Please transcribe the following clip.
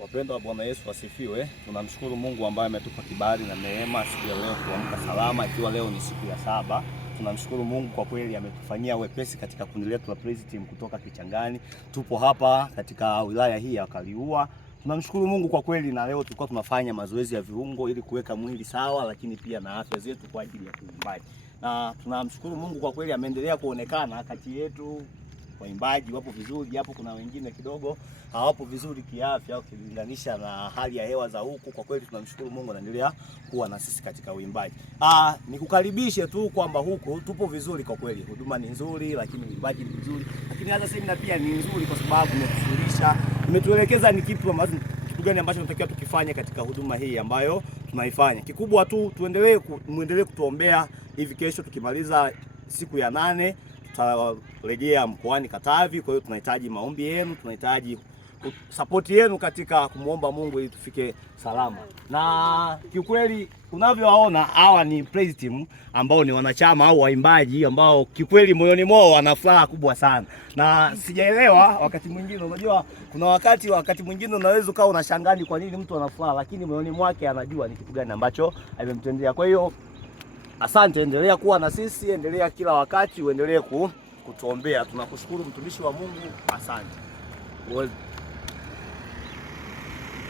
Wapendwa wa Bwana Yesu asifiwe. Tunamshukuru Mungu ambaye ametupa kibali na neema siku ya leo kuamka salama, ikiwa leo ni siku ya 7. Tunamshukuru Mungu kwa kweli ametufanyia wepesi katika kundi letu la Praise Team kutoka Kichangani. Tupo hapa katika wilaya hii ya Kaliua. Tunamshukuru Mungu kwa kweli, na leo tulikuwa tunafanya mazoezi ya viungo ili kuweka mwili sawa, lakini pia na afya zetu kwa ajili ya kuimbaji. Na tunamshukuru Mungu kwa kweli ameendelea kuonekana kati yetu. Waimbaji wapo vizuri, japo kuna wengine kidogo hawapo vizuri kiafya ukilinganisha na hali ya hewa za huku. Kwa kweli tunamshukuru Mungu anaendelea kuwa na sisi katika uimbaji. Nikukaribishe tu kwamba huku tupo vizuri kwa kweli. Huduma ni nzuri, lakini uimbaji ni mzuri. Lakini hata semina pia ni nzuri kwa sababu imetufundisha, imetuelekeza ni kitu gani ambacho tunatakiwa tukifanye katika huduma hii ambayo tunaifanya. Kikubwa tu muendelee kutuombea. Hivi kesho tukimaliza siku ya 8 tutarejea mkoani Katavi. Kwa hiyo tunahitaji maombi yenu, tunahitaji support yenu katika kumuomba Mungu ili tufike salama. Na kiukweli unavyowaona hawa ni Praise Team ambao ni wanachama au waimbaji ambao kiukweli moyoni mwao wana furaha kubwa sana. Na sijaelewa wakati mwingine, unajua kuna wakati mwingine unaweza ukawa unashangaa kwa nini mtu ana furaha, lakini moyoni mwake anajua ni kitu gani ambacho amemtendea. Kwa hiyo asante, endelea kuwa na sisi, endelea kila wakati uendelee kutuombea. Tunakushukuru mtumishi wa Mungu, asante.